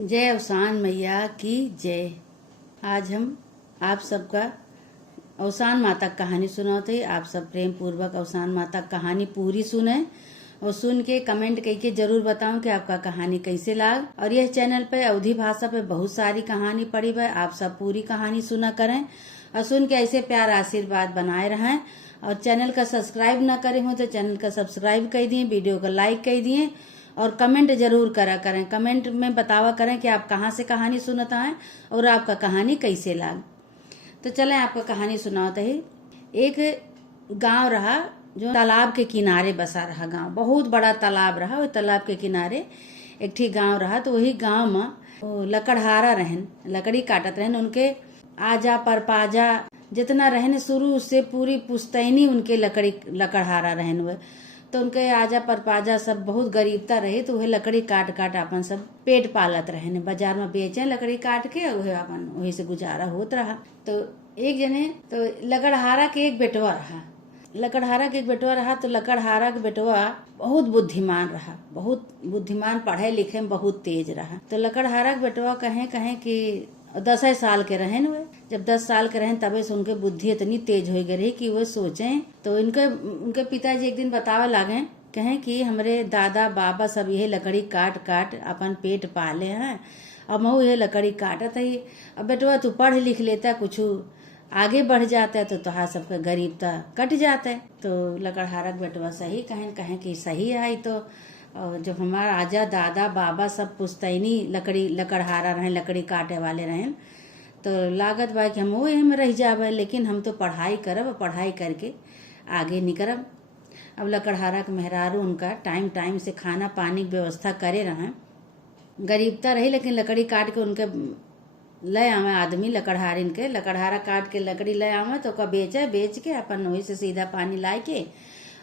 जय अवसान मैया की जय। आज हम आप सबका अवसान माता की कहानी सुनाते हैं। आप सब प्रेम पूर्वक अवसान माता की कहानी पूरी सुने और सुन के कमेंट करके जरूर बताओ कि आपका कहानी कैसे लाग। और यह चैनल पे अवधी भाषा पे बहुत सारी कहानी पड़ी है, आप सब पूरी कहानी सुना करें और सुन के ऐसे प्यार आशीर्वाद बनाए रहें। और चैनल का सब्सक्राइब न करे हो तो चैनल का सब्सक्राइब कर दिए, वीडियो को लाइक कर दिए और कमेंट जरूर करा करें। कमेंट में बतावा करें कि आप कहाँ से कहानी सुनता है और आपका कहानी कैसे लाग। तो चले आपका कहानी सुनाते ही। एक गांव रहा जो तालाब के किनारे बसा रहा गांव। बहुत बड़ा तालाब रहा, वो तालाब के किनारे एक ठीक गांव रहा। तो वही गांव में लकड़हारा रहन, लकड़ी काटत रहन। उनके आजा परपाजा जितना रहन शुरू से पूरी पुश्तैनी उनके लकड़हारा रहन हुए। तो उनके आजा परपाजा सब बहुत गरीबता रहे, तो वह लकड़ी काट काट अपन सब पेट पालत रहे, बाजार में बेचे लकड़ी काट के, वह अपन वही से गुजारा होत रहा। तो एक जने तो लकड़हारा के एक बेटवा रहा। लकड़हारा के एक बेटवा रहा। तो लकड़हारा के बेटवा बहुत बुद्धिमान रहा, बहुत बुद्धिमान, पढ़े लिखे में बहुत तेज रहा। तो लकड़हारा के बेटवा कहे कि 10 साल के रहन हुए। जब 10 साल के रहन तबे से उनके बुद्धि इतनी तेज हो गई रही कि वो सोचे। तो उनके पिताजी एक दिन बतावे लागे, कहें कि हमरे दादा बाबा सब यही लकड़ी काट काट अपन पेट पाले हैं, अब महू यह लकड़ी काटत है। अब बेटवा तू पढ़ लिख लेता, कुछ आगे बढ़ जाता है तो तुहार सबका गरीबता कट जाता है। तो लकड़हारा बेटवा सही कहें कि सही है। तो जब हमारा आजा दादा बाबा सब पुश्तैनी लकड़हारा रहे, लकड़ी काटे वाले रहे, तो लागत बा कि हम वो में रह जावे, लेकिन हम तो पढ़ाई करब, पढ़ाई करके आगे निकलब। अब लकड़हारा के मेहरारू उनका टाइम टाइम से खाना पानी की व्यवस्था करे रहे। गरीबता रही लेकिन लकड़ी काट के उनके ले आवे आदमी, लकड़हारा काट के लकड़ी ले आवे तो ओका बेच के अपन वही से सीधा पानी लाए के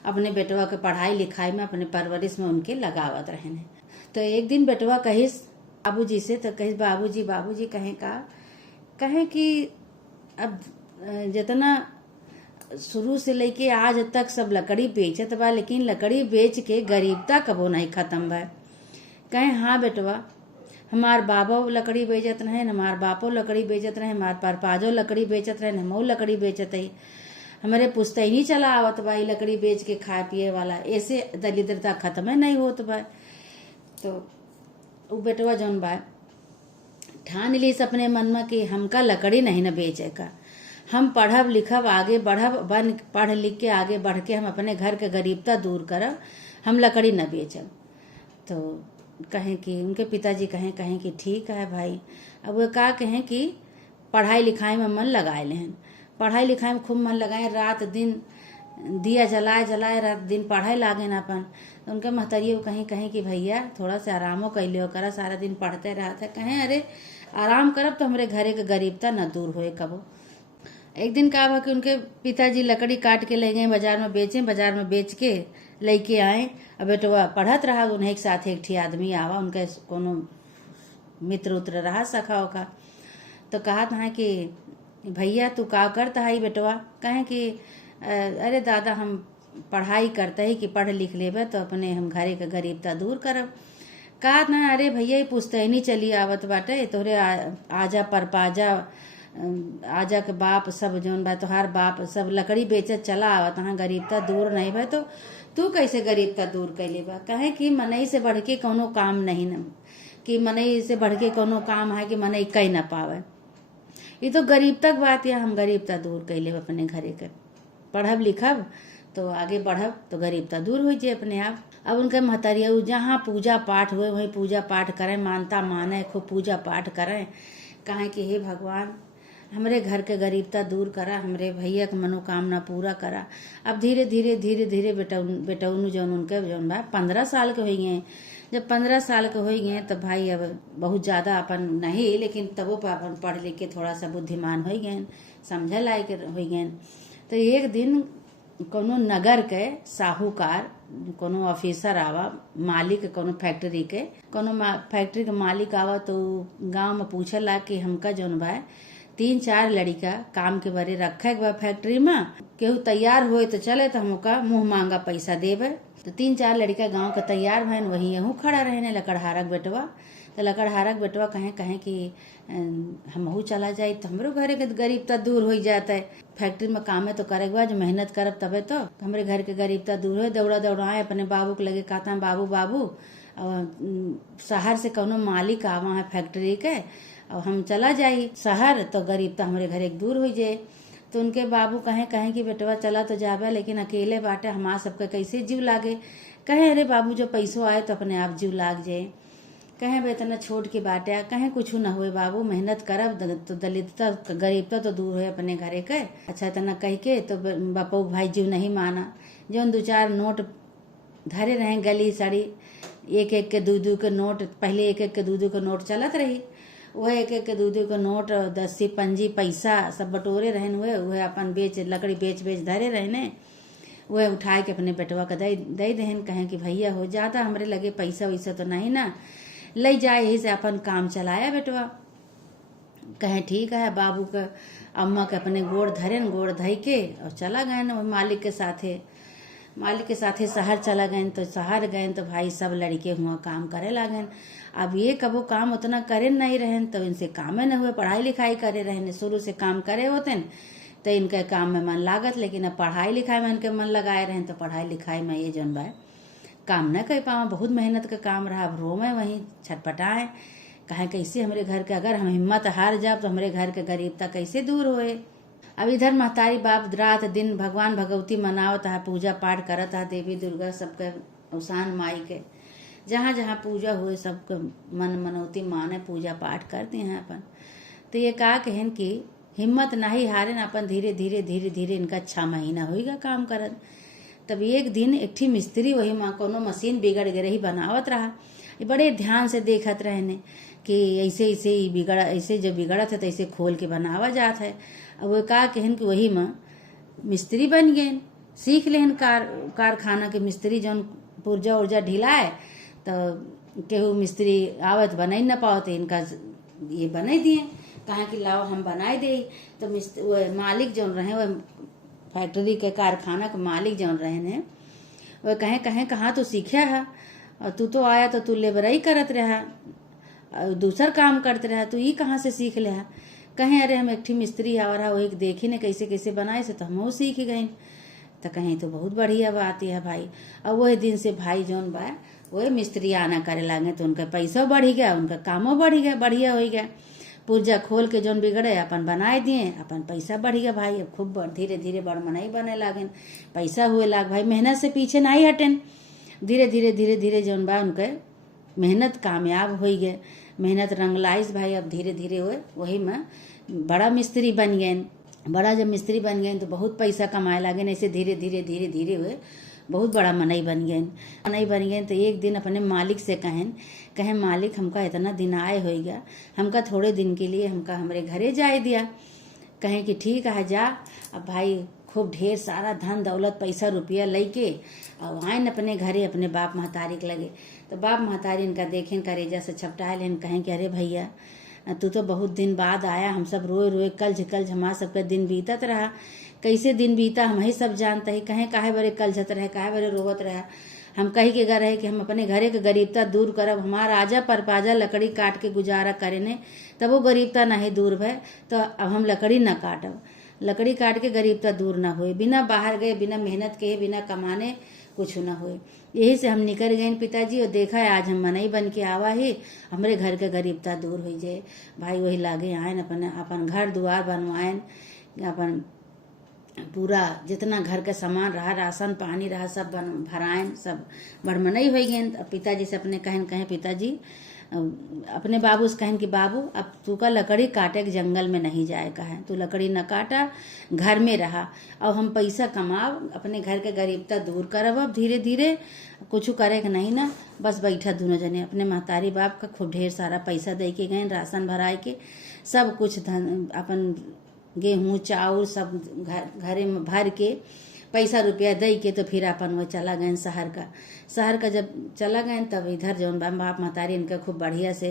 अपने बेटवा के पढ़ाई लिखाई में, अपने परवरिश में उनके लगावत रहे। तो एक दिन बेटवा कहिस बाबूजी से, तो कहिस बाबूजी कहें कि अब जितना शुरू से लेके आज तक सब लकड़ी बेचत बा, लेकिन लकड़ी बेच के गरीबता कबो नहीं खत्म बा। कहें हाँ बेटवा, हमार बाबा लकड़ी बेचत रहे, हमार बापो लकड़ी बेचत रहे, हमार परपाजो लकड़ी बेचत रहे, हमो लकड़ी बेचत है, हमारे पुश्तैनी चला आवत बा लकड़ी बेच के खाए पिए वाला, ऐसे दरिद्रता खत्म नहीं होत बा। तो वो बेटवा जौन बा ठान लीस अपने मन में कि हमका लकड़ी नहीं न बेचे का, हम पढ़ब लिखब आगे बढ़ब, पढ़ लिख के आगे बढ़ के हम अपने घर के गरीबता दूर करब, हम लकड़ी न बेचब। तो कहें कि उनके पिताजी कहें कि ठीक है भाई। अब वो का कहें कि पढ़ाई लिखाई में मन लगाए लें, पढ़ाई लिखाई में खूब मन लगाए, रात दिन दिया जलाए रात दिन पढ़ाई लागे ना अपन। तो उनके महतरिये कहीं कि भैया थोड़ा सा आरामो कर लियो करा, सारा दिन पढ़ते रहते। कहें अरे आराम करब तो हमरे घरे के गरीबता न दूर होए कबो। एक दिन का हुआ कि उनके पिताजी लकड़ी काट के ले गए बाजार में बेचे, बाजार में बेच के लेके आए। अब बेटवा पढ़त रहा, उन्हें एक साथ एक ठी आदमी आवा, उनके कोनो मित्र उत्र रहा सखा ओखा। तो कहा था कि भैया तू का करता है बेटवा? कहें कि अरे दादा हम पढ़ाई करते ही कि पढ़ लिख लेबे तो अपने हम घरे के गरीबता दूर करब। कहा ना अरे भैया पुश्तैनी चली आवत बाटे, तोरे आजा परपाजा आजा के बाप सब जौन बा तोहार बाप सब लकड़ी बेचत चला आवत, हाँ गरीबता दूर नहीं बा, तो तू कैसे गरीबता दूर कैले बा? कहे कि मनई से बढ़ के कोनो काम नहीं न, कि मनई से बढ़ के कोनो काम है कि मनई कह न पावे। ये तो गरीबता की बात है, हम गरीबता दूर कैले अपने घरे के, पढ़ब लिखब तो आगे बढ़ब तो गरीबता दूर हो जाए अपने आप। अब उनके महतरिया जहाँ पूजा पाठ हुए वहीं पूजा पाठ करें, मानता माने खूब पूजा पाठ करें। कहें कि हे भगवान हमरे घर के गरीबता दूर करा, हमरे भैया के मनोकामना पूरा करा। अब धीरे धीरे बेटौनु जौन उनके जौन बा 15 साल के हो गए। जब 15 साल के हो गए तो भाई अब बहुत ज़्यादा अपन नहीं, लेकिन तबो पर अपन पढ़ लिख के थोड़ा सा बुद्धिमान हो गए, समझ लायक हो गए। तो एक दिन कोनो नगर के साहूकार, कोनो ऑफिसर आवा, मालिक कोनो फैक्ट्री के मालिक आवा, तो गांव में पूछला कि हमका जौन बा 3-4 लड़का काम के बारे रखे बा फैक्ट्री में, केहू तैयार होए तो चले तो हमका मुंह मांगा पैसा देवे। तो 3-4 लड़का गांव के तैयार भैन, वही यहूँ खड़ा रहने लकड़हारा के बेटवा। तो लकड़हारा के बेटवा कहें कहें कि हमहू चला जाए तो हमरो घरे के गरीबता दूर हो जाता है। फैक्ट्री में काम है तो करे जो मेहनत करब तबे तो हमरे घर के गरीबता दूर हो। दौड़ा दौड़ाए अपने बाबू के लगे कहता बाबू बाबू और शहर से कौनो मालिक आवा है फैक्ट्री के और हम चला जाई शहर तो गरीबता हमारे घर एक दूर हो जाए। तो उनके बाबू कहें कि बेटवा चला तो जाबे लेकिन अकेले बाटे हमार सबके कैसे जीव लागे। कहे अरे बाबू जो पैसों आए तो अपने आप जीव लाग जाए। कहें बे इतना छोट की बाटे कहें कुछ न हुए बाबू मेहनत करब तो दलितता गरीबता तो दूर है अपने घरे के। अच्छा इतना कह के तो बापू भाई जीव नहीं माना। जो 2-4 नोट धरे रहे गली सड़ी एक एक के 2-2 के नोट पहले एक एक के 2-2 के नोट चलत रही। वह एक एक के 2-2 के नोट 10 पंजी पैसा सब बटोरे रहन वह अपन बेच लकड़ी बेच धरे रहने। वह उठाए के अपने बेटवा का दे दहन कहें कि भैया हो जाता हमरे लगे पैसा वैसा तो नहीं ना ले जाए यही से अपन काम चलाया बेटवा। कहें ठीक है बाबू का अम्मा के अपने गोड़ धरेन गोड़ धई के और चला गए न मालिक के साथे शहर चला गए। तो शहर गए तो भाई सब लड़के हुआ काम करे लागन। अब ये कबो काम उतना करे नहीं रहन तो इनसे कामे न हुए। पढ़ाई लिखाई करे रहने शुरू से काम करे होते तो इनके काम में मन लागत लेकिन अब पढ़ाई लिखाई में इनके मन लगाए रहें तो पढ़ाई लिखाई में ये जौन बा काम न कर पावा। बहुत मेहनत का काम रहा। अब रोमे वहीं छटपटाए कहें कैसे हमारे घर के अगर हम हिम्मत हार जाब तो हमारे घर के गरीबता कैसे दूर होए। अब इधर महतारी बाप रात दिन भगवान भगवती मनावत है पूजा पाठ करत है देवी दुर्गा सबके अवसान माई के जहाँ जहाँ पूजा हुए सबके मन मनौती माने पूजा पाठ करते हैं अपन। तो ये कहा कहन कि हिम्मत नहीं हारे अपन धीरे धीरे इनका 6 महीना होगा काम करत। तब एक दिन एक ठी मिस्त्री वही माँ कोनो मशीन बिगड़ गए रही बनावत रहा। बड़े ध्यान से देखत रहने कि ऐसे ऐसे जो बिगड़त है तो ऐसे खोल के बनावा जात है। अब वो कहा कहन कि वही माँ मिस्त्री बन गए सीख लेन कारखाना के मिस्त्री जौन पुर्जा उर्जा ढिलाए तो केहू मिस्त्री आवत बनाई न पाओ इनका ये बनाई दिए कहा कि लाओ हम बनाए दे। तो वो मालिक जौन रहे वो फैक्ट्री के कारखाना के मालिक जौन रहे ने वो कहें कहाँ तू सीखे है और तू तो आया तो तू लेबरई करत रहा और दूसर काम करते रहा तू ये कहाँ से सीख ले। कहें अरे हम एक ठी मिस्त्री आवा रहा वही देखी ने कैसे कैसे बनाए से तो हम सीख गए। तो कहें तो बहुत बढ़िया बात है भाई। और वही दिन से भाई जौन बा वही मिस्त्री आना करे लागे तो उनका पैसा बढ़ गया उनका कामों बढ़ गया बढ़िया हो गया। पुर्जा खोल के जौन बिगड़े अपन बनाए दिए अपन पैसा बढ़ गया भाई। अब खूब धीरे धीरे बड़ मनाई बने लागन पैसा हुए लाग भाई। मेहनत से पीछे नहीं हटेन धीरे धीरे जौन बा उनके मेहनत कामयाब हो गए। मेहनत रंग लाइस भाई। अब धीरे धीरे हुए वही में बड़ा मिस्त्री बन गए। बड़ा जब मिस्त्री बन गए तो बहुत पैसा कमाए लागे। ऐसे धीरे धीरे हुए बहुत बड़ा मनई बन गए। तो एक दिन अपने मालिक से कहें मालिक हमका इतना दिन आए हो गया हमका थोड़े दिन के लिए हमका हमारे घरे जाए दिया। कहें कि ठीक है जा। अब भाई खूब ढेर सारा धन दौलत पैसा रुपया लेके और आए अपने घरे अपने बाप महतारी के लगे। तो बाप महतारी इनका देखें करेजा से छपटाए लेन कहें कि अरे भैया तू तो बहुत दिन बाद आया। हम सब रोए कल्ज हमारा सबका दिन बीतत रहा। कैसे दिन बीता हम ही सब जानते ही। कहें काहे बरे कलजत रहे काहे बरे रोवत रहा। हम कही के गर रहे कि हम अपने घरे के गरीबता दूर करब। हमारा आजा परपाजा लकड़ी काट के गुजारा करे ने तब वो गरीबता नहीं दूर भय। तो अब हम लकड़ी न काटब लकड़ी काट के गरीबता दूर ना हुए। बिना बाहर गए बिना मेहनत के बिना कमाने कुछ न हुए। यही से हम निकल गए पिताजी और देखा है आज हम मनई बन के आवा ही हमारे घर के गरीबता दूर हो जाए। भाई वही लागे आयन अपन घर दुआर बनवाएन अपन पूरा जितना घर के सामान रहा राशन पानी रहा सब भराएन सब बड़मनई हो गए। पिताजी से अपने कहें पिताजी अपने बाबू से कहें कि बाबू अब तू का लकड़ी काटे के जंगल में नहीं जाए कहें तू लकड़ी न काटा घर में रहा और हम पैसा कमाओ अपने घर के गरीबता दूर करब। अब धीरे धीरे कुछ करे के नहीं ना बस बैठा दोनों जने अपने महतारी बाप का खूब ढेर सारा पैसा दे के गए राशन भराए के सब कुछ धन अपन गेहूँ चाउर सब घरे में भर के पैसा रुपया दे के तो फिर अपन वो चला गए शहर का जब चला गए तब इधर जौन बाप महतारी इनका खूब बढ़िया से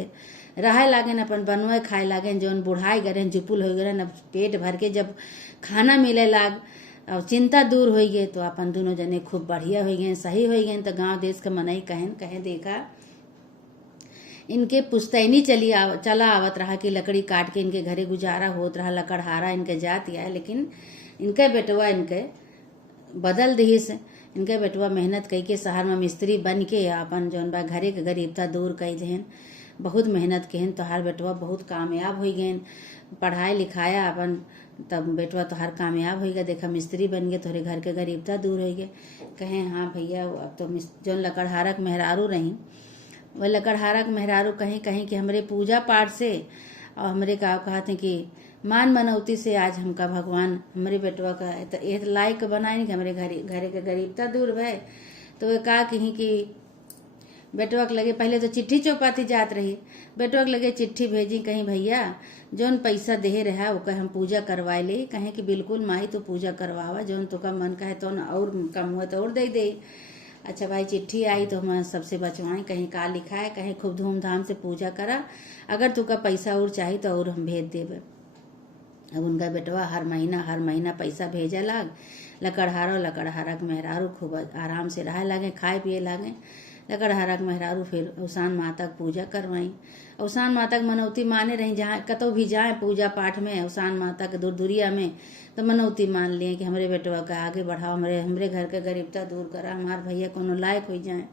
रहे लागन अपन बनवे खाए लागन। जौन बुढ़ाई गए जुपुल हो गए अब पेट भर के जब खाना मिले लाग और चिंता दूर हो गए तो अपन दोनों जने खूब बढ़िया हो गए सही हो गए। तो गांव देश के मनई कहें देखा इनके पुश्तैनी चला आवत रहा कि लकड़ी काट के इनके घरे गुजारा होत रहा, लकड़हारा इनके जात है। लेकिन इनके बेटवा इनके बदल दी से। इनके बेटवा मेहनत कई के शहर में मिस्त्री बन के अपन जौन बा घरे के गरीबता दूर कई देहन, बहुत मेहनत केहन। तोहार बेटवा बहुत कामयाब हो गए, पढ़ाए लिखाया अपन, तब बेटवा तोहार कामयाब हो गया, देखा मिस्त्री बन गए, तोहरे घर के गरीबता दूर हो गए। कहें हाँ भैया, अब तो जौन लकड़हारक मेहरारू रही वह लकड़हारक मेहरारू कहीं कहीं कि हमरे पूजा पाठ से और हमरे का कहते कि मान मनौती से आज हमका भगवान हमरे बेटवा का ये लायक बनाए कि हमरे घरे के गरीबता दूर भय। तो वे कहा कहीं कि बेटवा के लगे पहले तो चिट्ठी चौपाती जात रही, बेटवा के लगे चिट्ठी भेजी कहीं भैया जौन पैसा दे रहा ओकर हम पूजा करवाए ले। कहे कि बिल्कुल माई तो पूजा करवावा, जौन तो का मन कहे तो और कम हुआ तो और दे। अच्छा भाई चिट्ठी आई तो हम सबसे बचवाएं, कहीं का लिखा है, कहीं खूब धूमधाम से पूजा करा, अगर तुका पैसा और चाहिए तो और हम भेज देवे। अब उनका बेटवा हर महीना पैसा भेजे लाग। लकड़हारक मेहरारू खूब आराम से रहे लागे, खाए पिए लागे। लकड़हारक मेहरारू फिर औसान माता की पूजा करवाई। औसान माता की मनौती माने रही, जहाँ कतो भी जाए पूजा पाठ में औसान माता के दुरिया में तो मनौती मान लिए कि हमरे बेटवा का आगे बढ़ाओ, हमरे घर के गरीबता दूर करा, हमार भैया कोनो लायक हो जाए।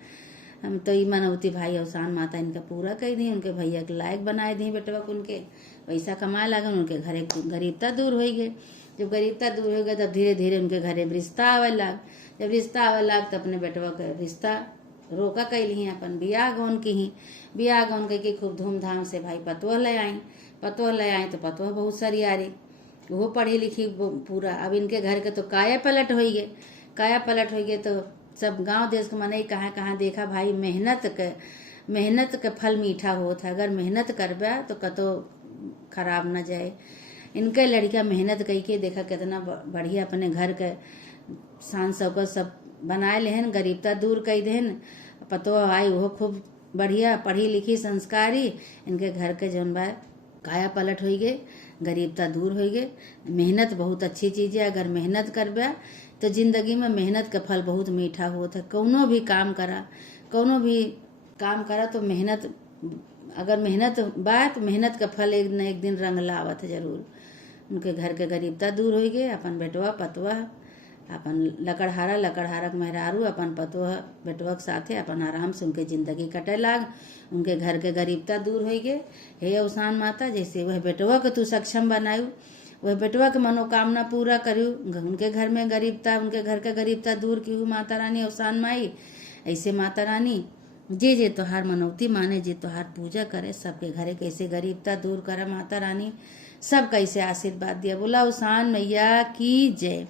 हम तो ये मनौती भाई औसान माता इनका पूरा कर दी, उनके भैया के लायक बनाए दी बेटवा को, उनके पैसा कमाए लागन, उनके घरे गरीबता दूर हो गए। जब गरीबता दूर हो गए तब धीरे धीरे उनके घरे रिश्ता आवे लाग। जब रिश्ता आवे लाग तो अपने बेटवा का रिश्ता रोका कैली अपन बियाह गौन की ही बियाह गौन के खूब धूमधाम से भाई पतोह ले आई तो पतोह बहुत सरियारी, वो पढ़ी लिखी पूरा। अब इनके घर के तो काया पलट हो गए तो सब गांव देश के मने कहाँ देखा भाई मेहनत के फल मीठा होता है। अगर मेहनत करबा तो कतो खराब न जाए। इनके लड़कियां मेहनत कई के देखा कितना बढ़िया अपने घर के शान शौकत सब बनाए लेहन, गरीबता दूर कई देहन। पतो आई वो खूब बढ़िया पढ़ी लिखी संस्कारी, इनके घर के जौन बा काया पलट हो गए, गरीबता दूर हो गए। मेहनत बहुत अच्छी चीज है, अगर मेहनत करबा तो जिंदगी में मेहनत का फल बहुत मीठा होता है। कौनो भी काम करा तो मेहनत, अगर मेहनत बा तो मेहनत का फल एक न एक दिन रंग लावत है जरूर। उनके घर के गरीबता दूर हो गए। अपन बेटवा पतवा अपन लकड़हारक मेहरारू अपन पतवा बेटवा के साथे अपन आराम से उनके जिंदगी कटे लाग। उनके घर के गरीबता दूर हो गए। हे औसान माता, जैसे वह बेटवा के तू सक्षम बनायू, वह बेटवा के मनोकामना पूरा करू, उनके घर में गरीबता, उनके घर के गरीबता दूर की हूँ माता रानी औसान माई। ऐसे माता रानी जे तोहार मनौती माने, जे तोहार पूजा करे, सबके घरे कैसे गरीबता दूर करे माता रानी, सब कैसे आशीर्वाद दिया। बोला औसान मैया की जय।